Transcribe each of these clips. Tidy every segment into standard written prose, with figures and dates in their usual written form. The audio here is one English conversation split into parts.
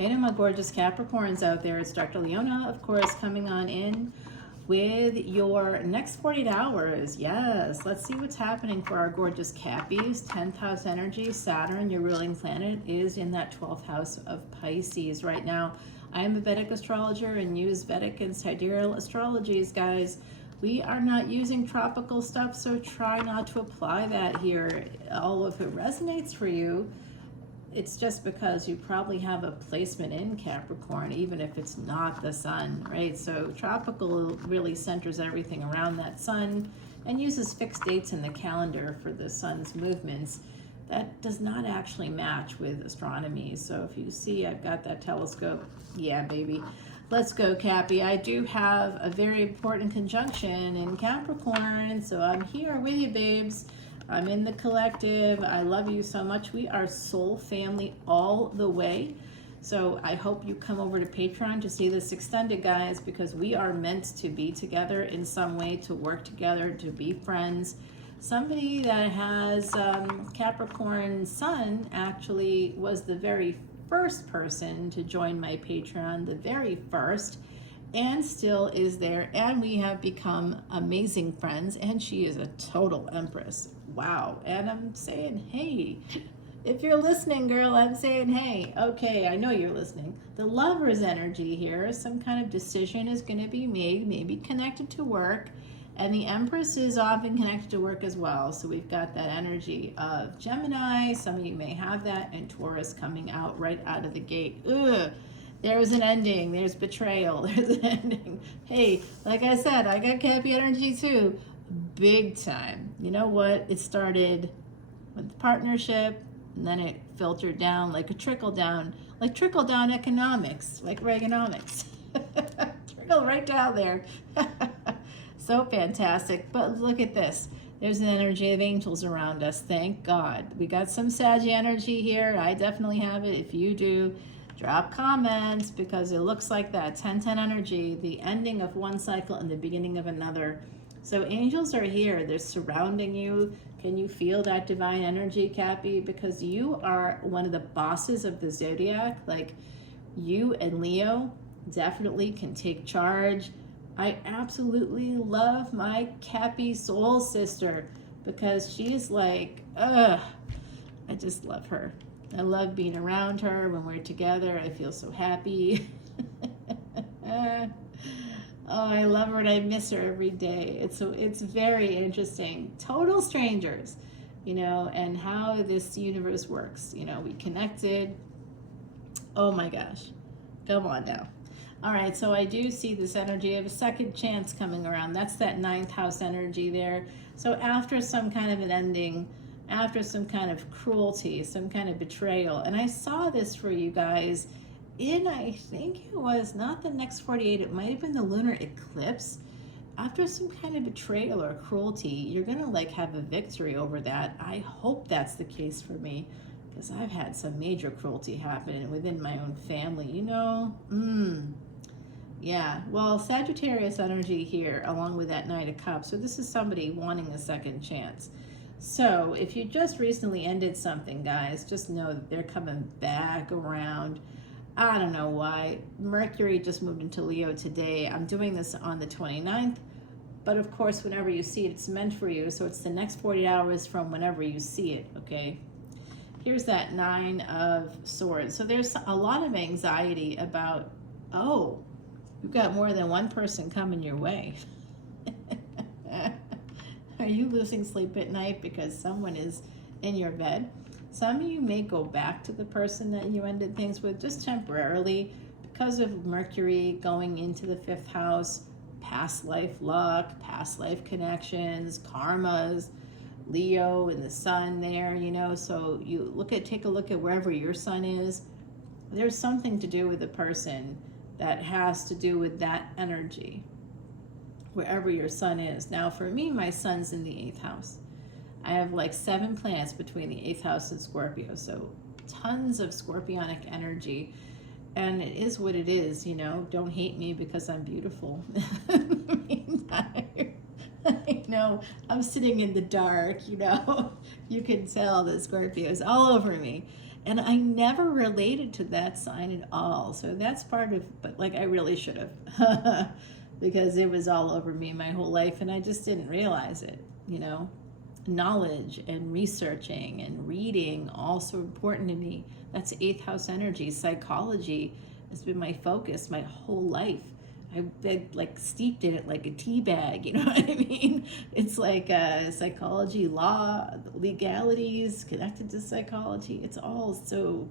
Hey to my gorgeous Capricorns out there. It's Dr. Leona, of course, coming on in with your next 48 hours. Yes, let's see what's happening for our gorgeous Cappies. 10th house energy, Saturn, your ruling planet, is in that 12th house of Pisces right now. I am a Vedic astrologer and use Vedic and sidereal astrologies, guys. We are not using tropical stuff, so try not to apply that here. Although if it resonates for you, it's just because you probably have a placement in Capricorn, even if it's not the sun, right? So tropical really centers everything around that sun and uses fixed dates in the calendar for the sun's movements. That does not actually match with astronomy. So if you see, I've got that telescope. Yeah, baby. Let's go, Cappy. I do have a very important conjunction in Capricorn, so I'm here with you, babes. I'm in the collective. I love you so much. We are soul family all the way. So I hope you come over to Patreon to see this extended, guys, because we are meant to be together in some way, to work together, to be friends. Somebody that has Capricorn sun actually was the very first person to join my Patreon, the very first, and still is there, and we have become amazing friends, and she is a total empress. Wow. And I'm saying, hey, if you're listening, girl, I'm saying, hey, okay, I know you're listening. The Lover's energy here, some kind of decision is going to be made, maybe connected to work, and the Empress is often connected to work as well. So we've got that energy of Gemini. Some of you may have that, and Taurus coming out right out of the gate. Ugh. There's an ending. There's betrayal. There's an ending. Hey, like I said, I got Cappy energy too. Big time. You know what? It started with partnership, and then it filtered down like a trickle down economics, like Reaganomics. Trickle right down there. So fantastic. But look at this. There's an energy of angels around us. Thank God. We got some Sag energy here. I definitely have it. If you do, drop comments, because it looks like that 10-10 energy, the ending of one cycle and the beginning of another. So angels are here. They're surrounding you. Can you feel that divine energy, Cappy? Because you are one of the bosses of the zodiac. Like, you and Leo definitely can take charge. I absolutely love my Cappy soul sister, because she's like, ugh, I just love her. I love being around her. When we're together, I feel so happy. Oh, I love her and I miss her every day. It's very interesting. Total strangers, you know, and how this universe works. You know, we connected. Oh my gosh. Come on now. All right, so I do see this energy of a second chance coming around. That's that 9th house energy there. So after some kind of an ending, after some kind of cruelty, some kind of betrayal, and I saw this for you guys in, I think it was not the next 48, it might have been the lunar eclipse. After some kind of betrayal or cruelty, you're gonna like have a victory over that. I hope that's the case for me, because I've had some major cruelty happen within my own family, you know. Yeah, well, Sagittarius energy here along with that Knight of Cups. So this is somebody wanting a second chance. So if you just recently ended something, guys, just know that they're coming back around. I don't know why. Mercury just moved into Leo today. I'm doing this on the 29th, but of course, whenever you see it, it's meant for you. So it's the next 40 hours from whenever you see it, okay? Here's that 9 of Swords. So there's a lot of anxiety about, oh, you've got more than one person coming your way. Are you losing sleep at night because someone is in your bed? Some of you may go back to the person that you ended things with just temporarily because of Mercury going into the 5th house, past life luck, past life connections, karmas, Leo and the sun there, you know. So you take a look at wherever your sun is. There's something to do with the person that has to do with that energy, wherever your sun is. Now for me, my sun's in the 8th house. I have like 7 planets between the 8th house and Scorpio, so tons of scorpionic energy, and it is what it is, you know. Don't hate me because I'm beautiful. I know, I'm sitting in the dark, you know. You can tell the Scorpio is all over me. And I never related to that sign at all. So that's part of, but like I really should have, because it was all over me my whole life and I just didn't realize it, you know. Knowledge and researching and reading, also important to me. That's 8th house energy. Psychology has been my focus my whole life. I've been like steeped in it like a tea bag, you know what I mean? It's like psychology, law, legalities connected to psychology. It's all so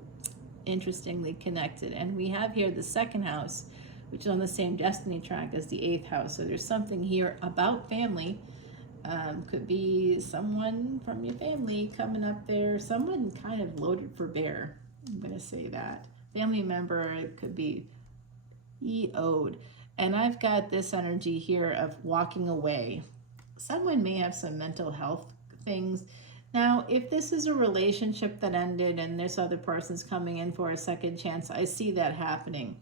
interestingly connected. And we have here the 2nd house, which is on the same destiny track as the 8th house. So there's something here about family. Could be someone from your family coming up there, someone kind of loaded for bear. I'm going to say that. Family member, it could be EO'd. And I've got this energy here of walking away. Someone may have some mental health things. Now, if this is a relationship that ended and this other person's coming in for a second chance, I see that happening.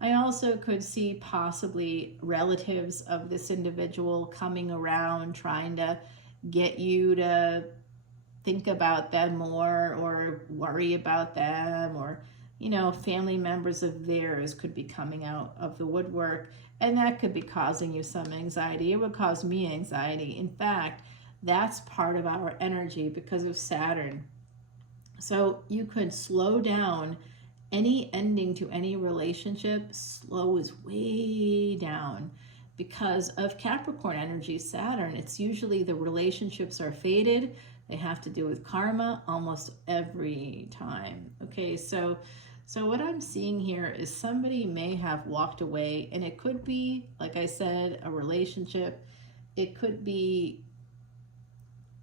I also could see possibly relatives of this individual coming around, trying to get you to think about them more or worry about them, or, you know, family members of theirs could be coming out of the woodwork, and that could be causing you some anxiety. It would cause me anxiety. In fact, that's part of our energy because of Saturn. So you could slow down. Any ending to any relationship slows way down because of Capricorn energy, Saturn. It's usually the relationships are faded. They have to do with karma almost every time. Okay, so what I'm seeing here is somebody may have walked away, and it could be, like I said, a relationship. It could be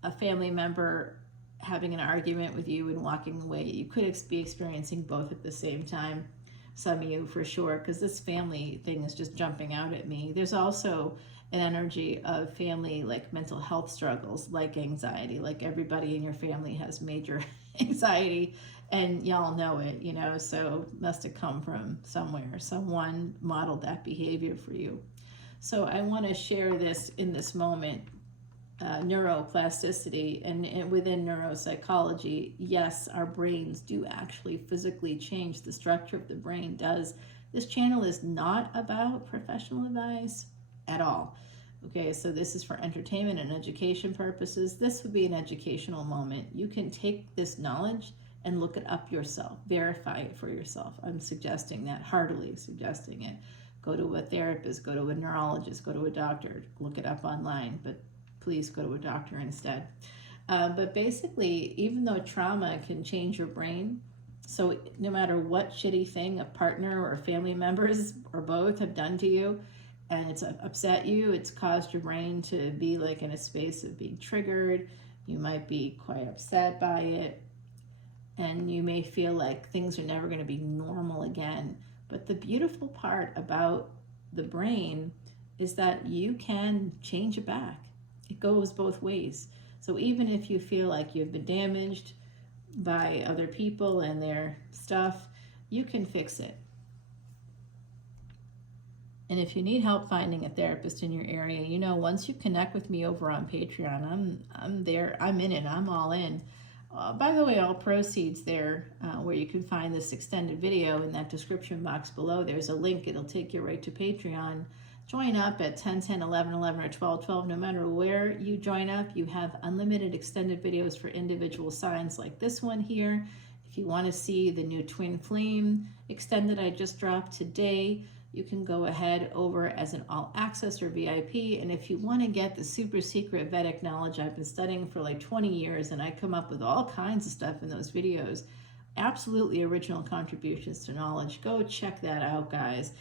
a family member having an argument with you and walking away. You could be experiencing both at the same time, some of you for sure, because this family thing is just jumping out at me. There's also an energy of family, like mental health struggles, like anxiety, like everybody in your family has major anxiety and y'all know it, you know, so it must have come from somewhere. Someone modeled that behavior for you. So I want to share this in this moment. Neuroplasticity and within neuropsychology, yes, our brains do actually physically change. The structure of the brain does. This channel is not about professional advice at all. Okay, so this is for entertainment and education purposes. This would be an educational moment. You can take this knowledge and look it up yourself, verify it for yourself. I'm suggesting that, heartily suggesting it. Go to a therapist, go to a neurologist, go to a doctor, look it up online, but please go to a doctor instead. But basically, even though trauma can change your brain, so no matter what shitty thing a partner or family members or both have done to you, and it's upset you, it's caused your brain to be like in a space of being triggered. You might be quite upset by it, and you may feel like things are never going to be normal again. But the beautiful part about the brain is that you can change it back. It goes both ways. So even if you feel like you've been damaged by other people and their stuff, you can fix it. And if you need help finding a therapist in your area, you know, once you connect with me over on Patreon, I'm there, I'm in it, I'm all in. By the way, all proceeds there, where you can find this extended video in that description box below, there's a link, it'll take you right to Patreon. Join up at 10, 10, 11, 11, or 12, 12. No matter where you join up, you have unlimited extended videos for individual signs like this one here. If you want to see the new Twin Flame extended I just dropped today, you can go ahead over as an all access or VIP. And if you want to get the super secret Vedic knowledge I've been studying for like 20 years, and I come up with all kinds of stuff in those videos, absolutely original contributions to knowledge, go check that out, guys.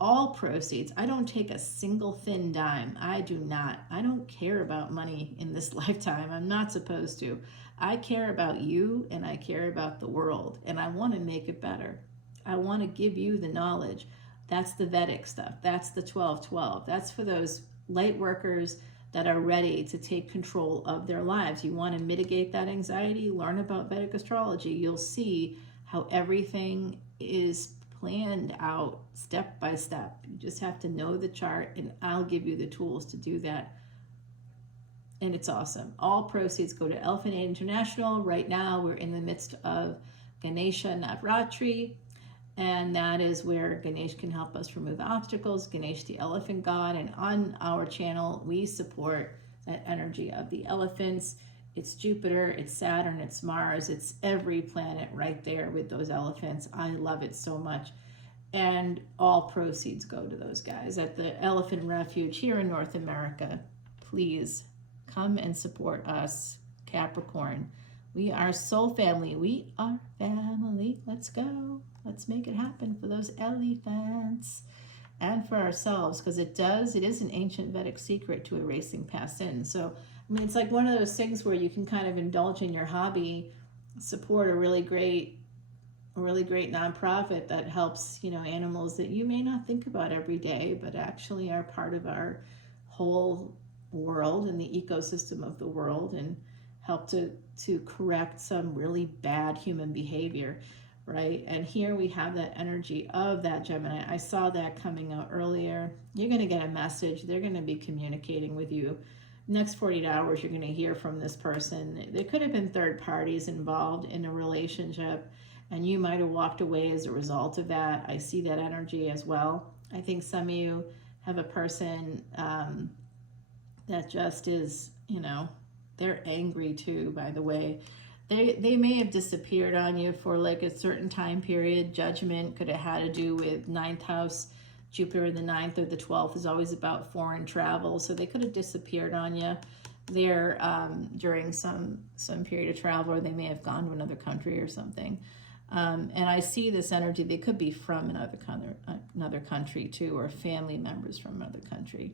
All proceeds. I don't take a single thin dime. I do not. I don't care about money in this lifetime. I'm not supposed to. I care about you and I care about the world, and I want to make it better. I want to give you the knowledge. That's the Vedic stuff. That's the 12-12. That's for those light workers that are ready to take control of their lives. You want to mitigate that anxiety? Learn about Vedic astrology. You'll see how everything is planned out step by step. You just have to know the chart, and I'll give you the tools to do that. And it's awesome. All proceeds go to Elephant Aid International. Right now, we're in the midst of Ganesha Navratri, and that is where Ganesh can help us remove obstacles. Ganesh, the elephant god, and on our channel, we support that energy of the elephants. It's Jupiter, it's Saturn, it's Mars, it's every planet right there with those elephants. I love it so much. And all proceeds go to those guys at the Elephant Refuge here in North America. Please come and support us, Capricorn. We are soul family. We are family. Let's go. Let's make it happen for those elephants and for ourselves, because it is an ancient Vedic secret to erasing past sins. So, I mean, it's like one of those things where you can kind of indulge in your hobby, support a really great nonprofit that helps, animals that you may not think about every day, but actually are part of our whole world and the ecosystem of the world, and help to correct some really bad human behavior, right? And here we have that energy of that Gemini. I saw that coming out earlier. You're going to get a message. They're going to be communicating with you. Next 48 hours, you're going to hear from this person. There could have been third parties involved in a relationship, and you might have walked away as a result of that. I see that energy as well. I think some of you have a person that just is, they're angry too, by the way. They may have disappeared on you for like a certain time period. Judgment could have had to do with 9th house. Jupiter in the 9th or the 12th is always about foreign travel. So they could have disappeared on you there during some period of travel, or they may have gone to another country or something. And I see this energy. They could be from another country too, or family members from another country.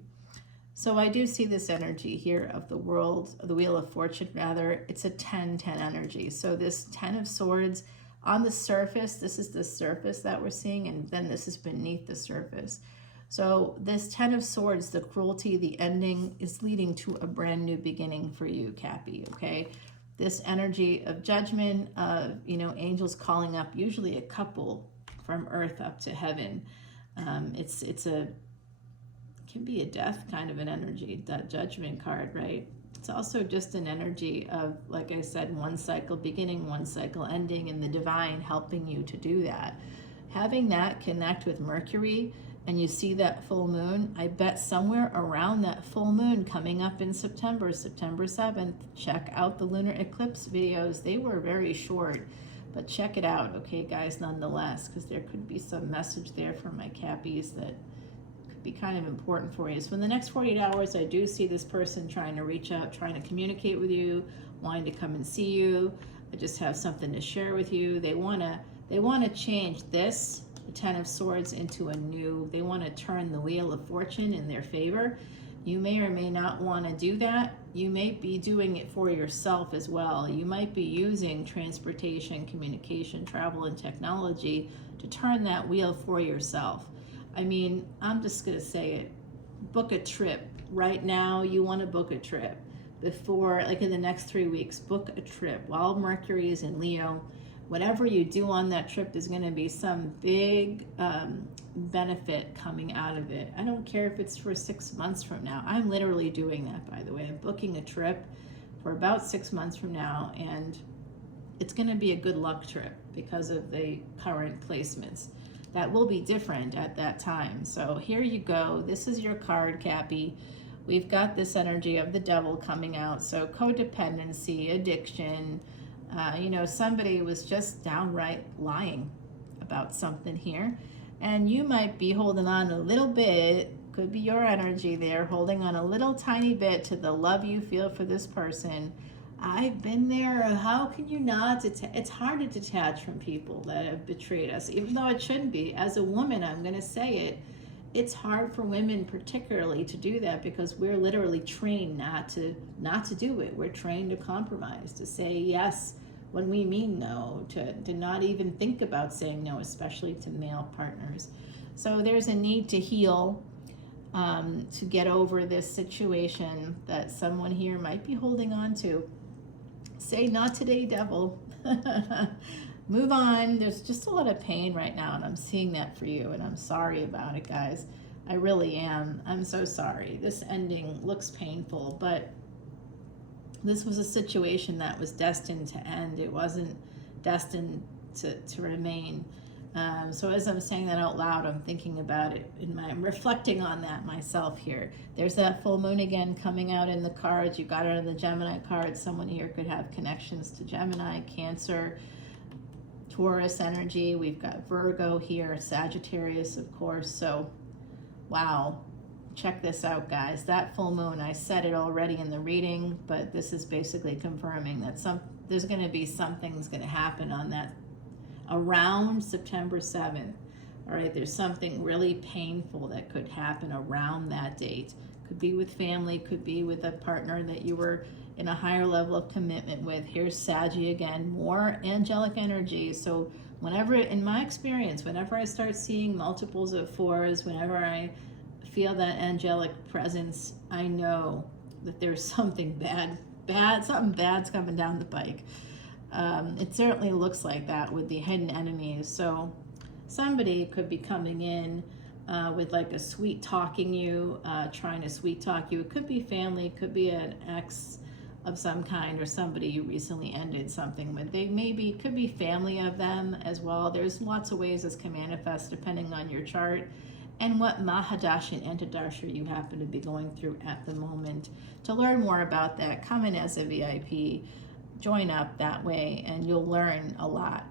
So I do see this energy here of the world, the Wheel of Fortune rather. It's a 10-10 energy. So this 10 of Swords on the surface, this is the surface that we're seeing, and then this is beneath the surface. So this 10 of Swords, the cruelty, the ending, is leading to a brand new beginning for you, Cappy, okay? This energy of judgment, of, angels calling up, usually a couple from earth up to heaven. It can be a death kind of an energy, that judgment card, right? It's also just an energy of, like I said, one cycle beginning, one cycle ending, and the divine helping you to do that. Having that connect with Mercury, and you see that full moon, I bet somewhere around that full moon coming up in September 7th, check out the lunar eclipse videos. They were very short, but check it out, okay, guys, nonetheless, because there could be some message there for my Cappies that be kind of important for you. So in the next 48 hours, I do see this person trying to reach out, trying to communicate with you, wanting to come and see you. I just have something to share with you. They want to change this, the 10 of Swords, into a new, they want to turn the Wheel of Fortune in their favor. You may or may not want to do that. You may be doing it for yourself as well. You might be using transportation, communication, travel, and technology to turn that wheel for yourself. I mean, I'm just going to say it. Book a trip. Right now, you want to book a trip. Before, like in the next 3 weeks, book a trip. While Mercury is in Leo, whatever you do on that trip is going to be some big benefit coming out of it. I don't care if it's for 6 months from now. I'm literally doing that, by the way. I'm booking a trip for about 6 months from now, and it's going to be a good luck trip because of the current placements. That will be different at that time. So here you go. This is your card, Cappy. We've got this energy of the devil coming out. So codependency, addiction, somebody was just downright lying about something here. And you might be holding on a little bit, could be your energy there, holding on a little tiny bit to the love you feel for this person. I've been there. How can you not? It's hard to detach from people that have betrayed us, even though it shouldn't be. As a woman, I'm going to say it. It's hard for women particularly to do that because we're literally trained not to do it. We're trained to compromise, to say yes when we mean no, to not even think about saying no, especially to male partners. So there's a need to heal, to get over this situation that someone here might be holding on to. Say not today, devil. Move on. There's just a lot of pain right now, and I'm seeing that for you, and I'm sorry about it, guys. I really am. I'm so sorry. This ending looks painful, but this was a situation that was destined to end. It wasn't destined to remain. So as I'm saying that out loud, I'm thinking about it, I'm reflecting on that myself here. There's that full moon again coming out in the cards. You got it on the Gemini card. Someone here could have connections to Gemini, Cancer, Taurus energy. We've got Virgo here, Sagittarius, of course. So, wow. Check this out, guys. That full moon, I said it already in the reading, but this is basically confirming that there's going to be something's going to happen on that around September 7th. All right, there's something really painful that could happen around that date. Could be with family, could be with a partner that you were in a higher level of commitment with. Here's Saggy again, more angelic energy. So whenever, in my experience, whenever I start seeing multiples of fours, whenever I feel that angelic presence, I know that there's something something bad's coming down the pike. It certainly looks like that with the hidden enemies. So somebody could be coming in with like a sweet talking you, trying to sweet talk you. It could be family, could be an ex of some kind, or somebody you recently ended something with. Could be family of them as well. There's lots of ways this can manifest depending on your chart and what Mahadashi and Antardasha you happen to be going through at the moment. To learn more about that, come in as a VIP, join up that way, and you'll learn a lot.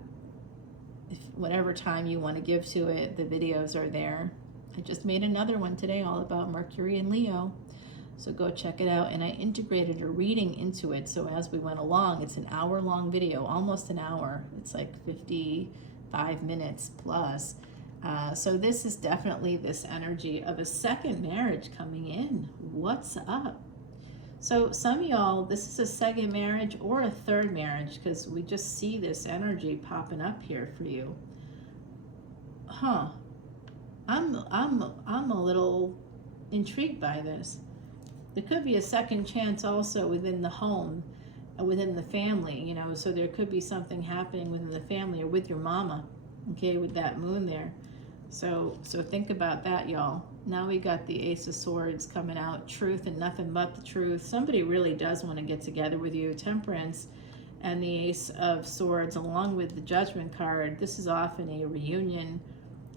Whatever time you want to give to it, the videos are there. I just made another one today all about Mercury and Leo, so go check it out. And I integrated a reading into it, so as we went along, it's an hour-long video, almost an hour. It's like 55 minutes plus. So this is definitely this energy of a second marriage coming in. What's up? So some of y'all, this is a second marriage or a third marriage, because we just see this energy popping up here for you. Huh. I'm a little intrigued by this. There could be a second chance also within the home, within the family, you know, so there could be something happening within the family or with your mama, okay, with that moon there. So think about that, y'all. Now we got the Ace of Swords coming out, truth and nothing but the truth. Somebody really does want to get together with you. Temperance and the Ace of Swords along with the Judgment card. This is often a reunion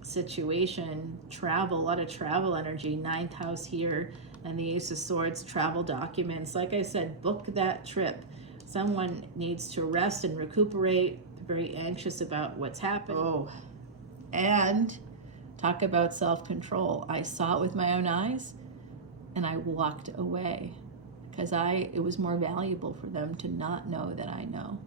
situation, travel, a lot of travel energy. Ninth house here, and the Ace of Swords, travel documents. Like I said, book that trip. Someone needs to rest and recuperate. Very anxious about what's happening. Oh, and talk about self-control. I saw it with my own eyes and I walked away because it was more valuable for them to not know that I know.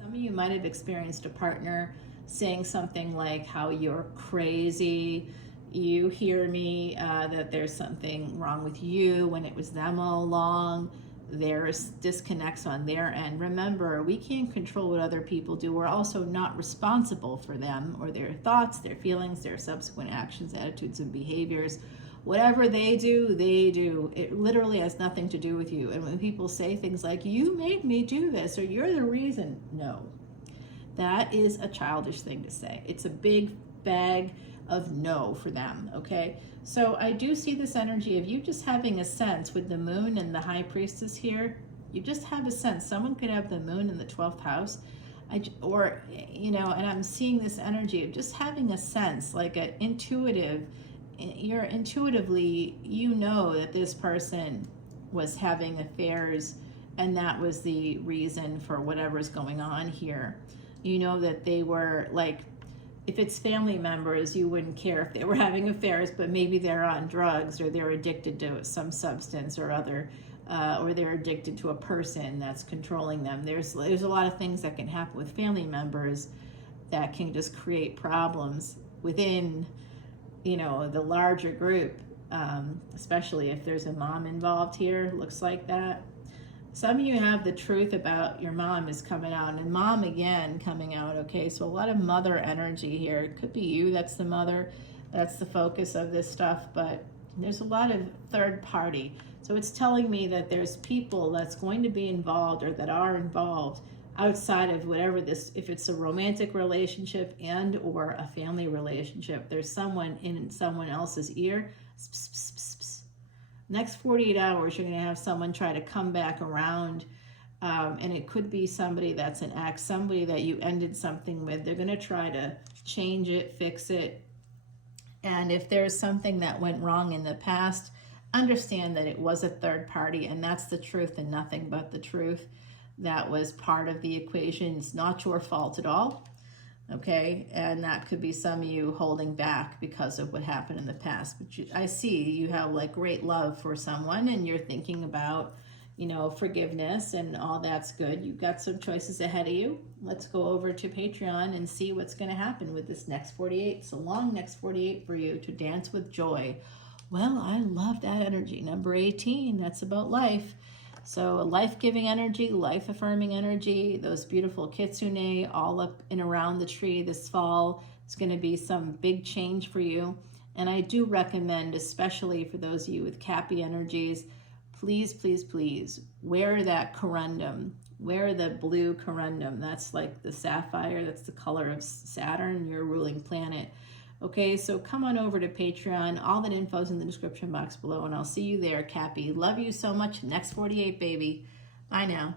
Some of you might have experienced a partner saying something like how you're crazy, you hear me, that there's something wrong with you when it was them all along. There's disconnects on their end. Remember, we can't control what other people do. We're also not responsible for them or their thoughts, their feelings, their subsequent actions, attitudes, and behaviors. Whatever they do, they do. It literally has nothing to do with you. And when people say things like, you made me do this, or you're the reason, no. That is a childish thing to say. It's a big bag of no for them, okay? So I do see this energy of you just having a sense with the moon and the high priestess here. You just have a sense. Someone could have the moon in the 12th house, or, you know, and I'm seeing this energy of just having a sense, like an intuitive, you're intuitively, you know that this person was having affairs and that was the reason for whatever's going on here. You know that they were like, if it's family members, you wouldn't care if they were having affairs, but maybe they're on drugs or they're addicted to some substance or other, or they're addicted to a person that's controlling them. There's a lot of things that can happen with family members that can just create problems within, you know, the larger group, especially if there's a mom involved here. Looks like that. Some of you have the truth about your mom is coming out, and mom again coming out, okay? So a lot of mother energy here. It could be you, that's the mother, that's the focus of this stuff, but there's a lot of third party. So it's telling me that there's people that's going to be involved or that are involved outside of whatever this, if it's a romantic relationship and or a family relationship, there's someone in someone else's ear. Pss, pss, pss, pss. Next 48 hours, you're going to have someone try to come back around And it could be somebody that's an ex, somebody that you ended something with. They're going to try to change it, fix it. And if there's something that went wrong in the past, understand that it was a third party, and that's the truth and nothing but the truth. That was part of the equation. It's not your fault at all. Okay, and that could be some of you holding back because of what happened in the past. But I see you have like great love for someone, and you're thinking about, you know, forgiveness, and all that's good. You've got some choices ahead of you. Let's go over to Patreon and see what's going to happen with this next 48. It's a long next 48 for you to dance with joy. Well, I love that energy. Number 18, that's about life. So a life-giving energy, life-affirming energy, those beautiful kitsune all up and around the tree this fall. It's going to be some big change for you. And I do recommend, especially for those of you with Cappy energies, please, please, please wear that corundum. Wear the blue corundum. That's like the sapphire. That's the color of Saturn, your ruling planet. Okay, so come on over to Patreon. All that info is in the description box below, and I'll see you there, Cappy. Love you so much. Next 48, baby. Bye now.